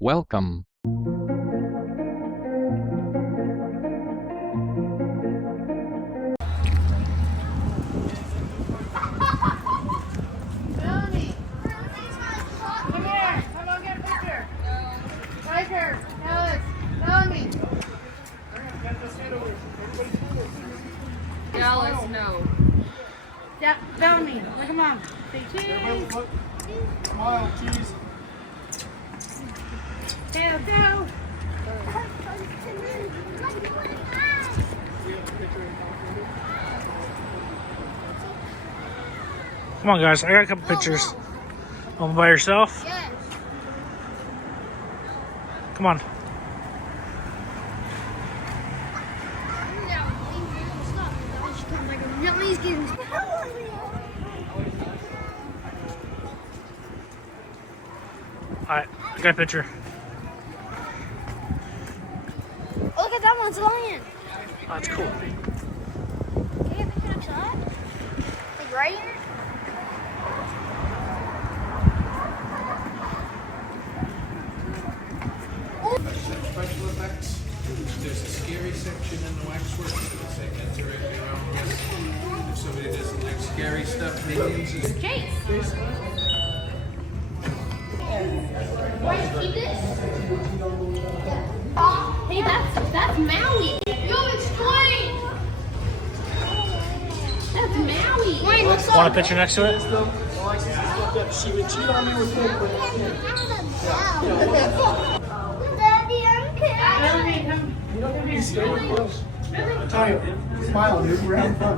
Welcome. Melanie, come here. Come on, get a picture. Tiger, Alice, Melanie. Dallas, no. Yeah, Melanie, look at mom. Say cheese. Smile, cheese. Tail, tail. Come on, guys. I got a couple pictures. Home by yourself? Yes. Come on. Alright, I got a picture. Look at that one, it's a lion. Oh, that's cool. Can you get a picture next to that? Like right here? Special effects. There's a scary section in the waxwork. It'll say enter at your own risk. If somebody doesn't like scary stuff, minions is Chase. Why you keep this? Hey, that's Maui. Yo, it's twine! That's Maui. Wait, looks Want a picture next to it? She would cheat on me with Daddy, I'm Melanie, come. Tayo, smile, dude. We're having fun.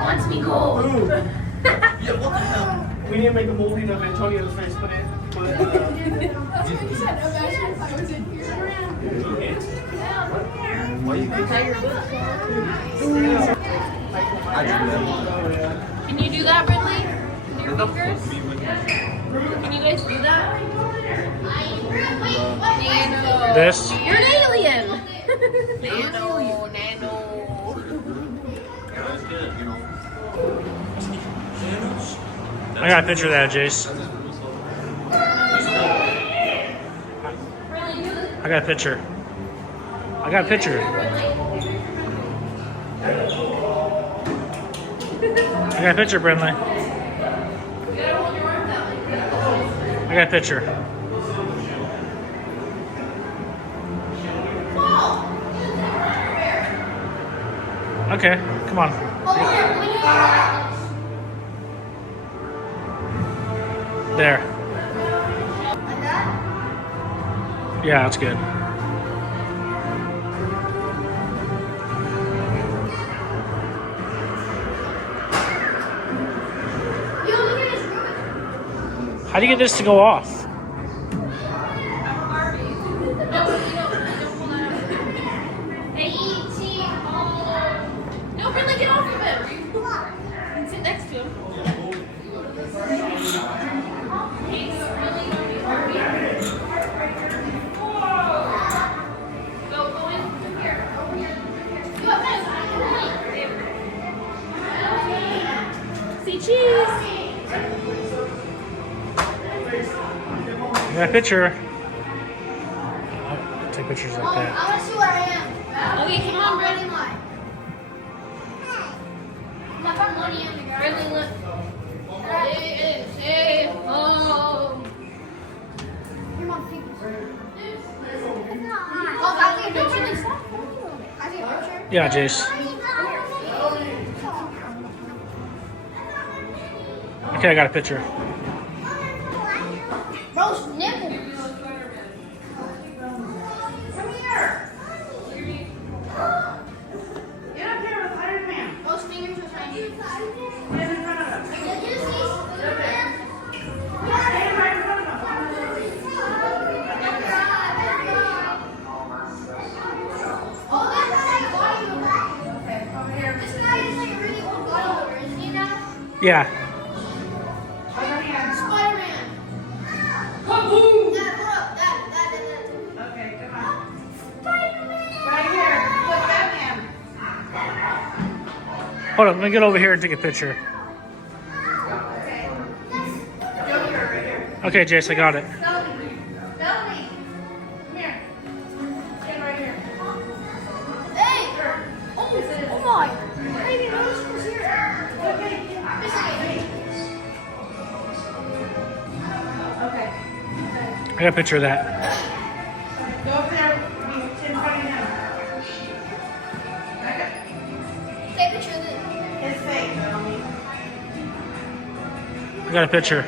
Wants me gold. We need to make a molding of Antonio's face, but Can you do that, Ripley? Your fingers? Can you guys do that? Nano. This? You're an alien. Nano. I got a picture of that, Jace. I got a picture. I got a picture. I got a picture, Brinley. I got a picture. Okay, come on. There. Yeah, that's good. How do you get this to go off? No, Ripley, get off of him. And sit next to him. Go in. Here. See cheese. I got a picture. Take pictures like that. I want to see where I am. Okay, come on, Ready, Ripley. mine. I got money in the garage. Ripley, look. Hey, home. Your mom thinks. Oh, I take a picture. I take a picture. Yeah, Jace. Okay, I got a picture. Roast nipples. Come here. Get up here with Iron Man. Roast fingers are tiny. Stand in front of us. Did you see? Stand right in front of us. Oh, that's like bodybuilder. Okay, over here. This guy is like a really old bodybuilder, isn't he now? Yeah. Over here. Spider-Man. Kaboom! Dad, hold up. Dad. Okay, come on. Spider-Man. Right here. Look, Batman. Hold on, let me get over here and take a picture. Okay. Joker right here. Okay, Jace, I got it. Melanie. Melanie. Come here. Stand right here. Hey! Oh my! I didn't even know she was here. Okay. Okay. I got a picture of that. Go over there. Sit in front of him. Take a picture of this. His face, Melanie. I got a picture.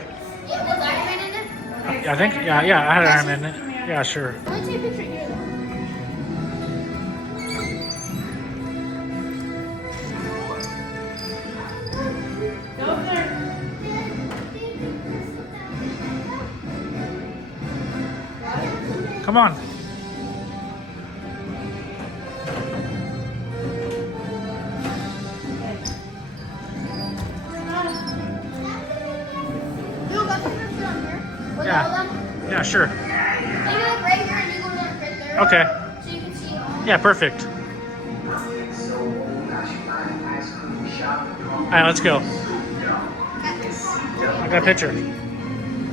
Yeah, was Iron Man in it? I think, yeah, I had an Iron Man in it. Yeah, sure. Let me take a picture here though. Go over there. Come on. You got the picture on here? With Yeah. all of them? Yeah, sure. Maybe like right here and you go like right there. Okay. So you can see it all. Yeah, perfect. All right, let's go. I got a picture.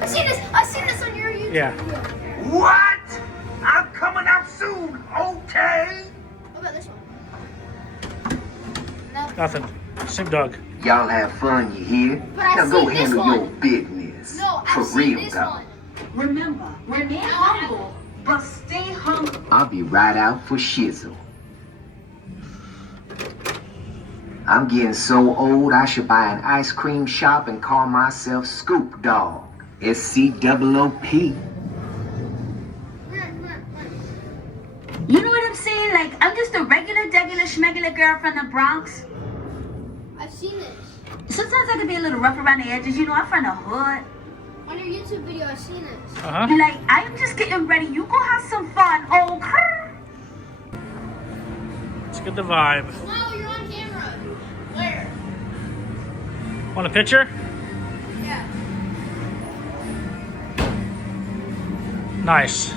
I've seen this on your YouTube. Yeah. What? I'm coming out soon, okay? What about this one? No. Nothing. Same dog. Y'all have fun, you hear? But I Now go seen this handle one. your business. No, For I've seen real, this though. one. Remember, remain humble, but stay humble. I'll be right out for shizzle. I'm getting so old I should buy an ice cream shop and call myself Scoop Dog. SCOOP. You know what I'm saying? Like, I'm just a regular, schmegular girl from the Bronx. I've seen this. Sometimes I can be a little rough around the edges. You know, I'm from the hood. On your YouTube video, I've seen this. Uh-huh. Like, I'm just getting ready. You go have some fun, okay? Let's get the vibe. Wow, you're on camera. Where? Want a picture? Yeah. Nice.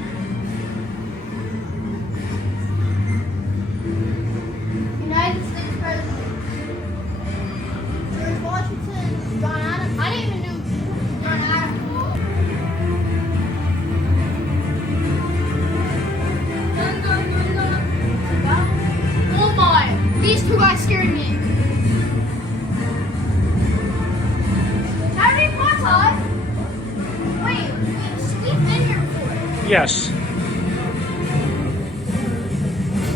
United States President. George Washington, John Adams. I didn't even know John Adams. Oh my! These two guys scared me. Harry Potter? Wait, we've been here before. Yes.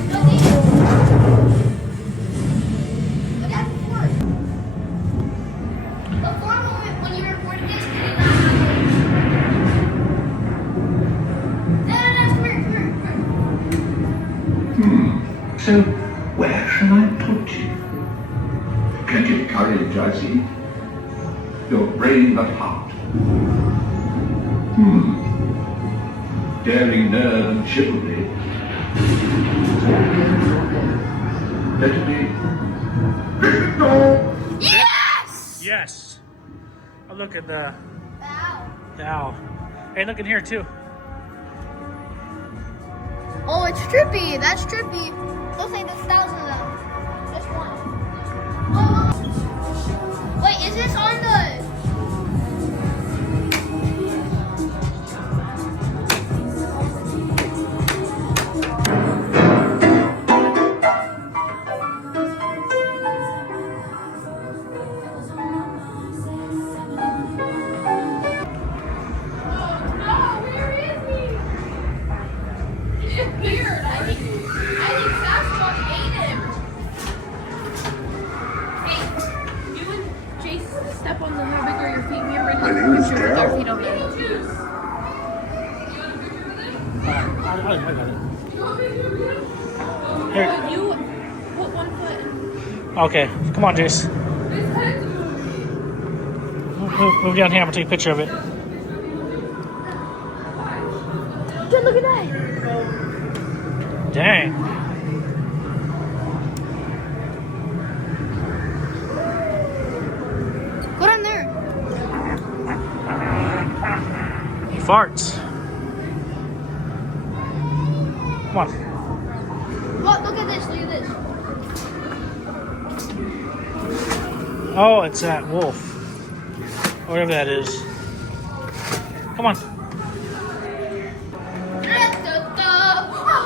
No, these. Look at the fort. Before when you recorded this, we did not have it. No, come here. So, where shall I put you? Plenty of courage, I see. You're brave at heart. Daring nerve and chivalry. Let it be. Gryffindor! Yes! Yes. Oh, look at the Ow. owl. Hey, look in here too. Oh, it's trippy. That's trippy. Looks like there's 1,000 of them. Just one. Oh. Wait, is this on the... Step on the how big are your feet? Me and My name is Richard with our Daryl. feet on the I got it. Here. You put one foot in. Okay. Come on, Jace. Move down here. I'm gonna take a picture of it. Good, look at that. Dang. Put on there. He farts. Come on. Look at this, look at this. Oh, it's that wolf. Whatever that is. Come on.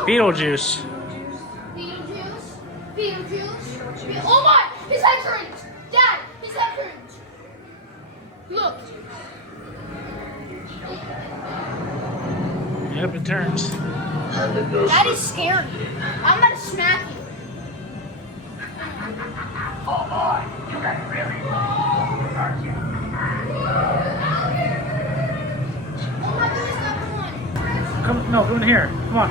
Beetlejuice. Beetlejuice. Oh my! His head turns! Dad, his head turns! Look! Yep, it turns. That is scary. I'm gonna smack you. Oh boy, you guys really aren't you? Oh my goodness, number one. Come, no, come in here. Come on.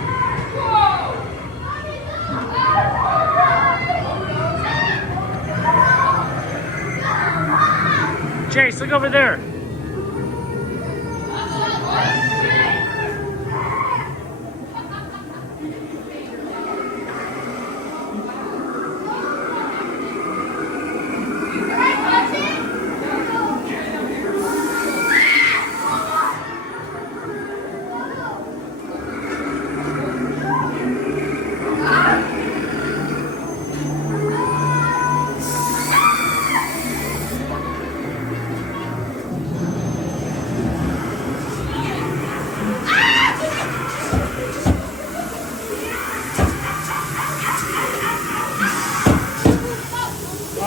Chase, look over there.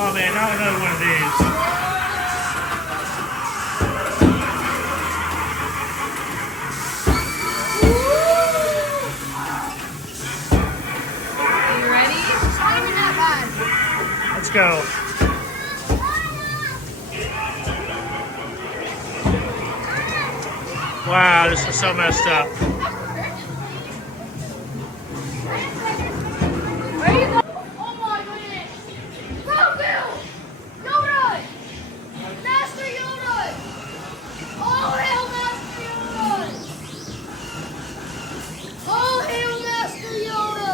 Oh man, not another one of these. Are you ready? It's not even that bad. Let's go. Wow, this is so messed up. Where you go? Oh my goodness! Grogu! Yoda! Master Yoda! All hail Master Yoda! All hail Master Yoda!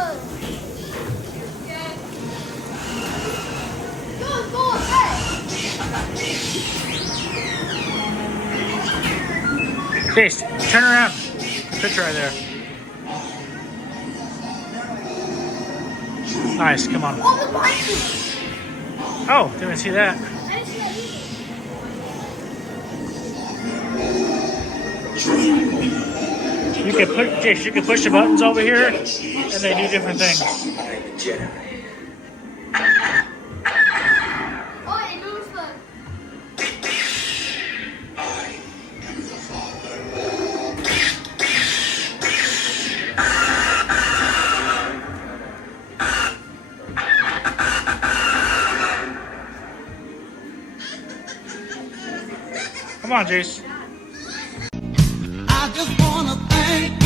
Go ahead! Chase, turn around. Picture right there. Nice, come on. Oh, the bike! Oh, didn't see that. I didn't see that either. You can put, Chase, you can push the buttons over here, and they do different things. Oh, it moves the... Come on, Jace. I just wanna thank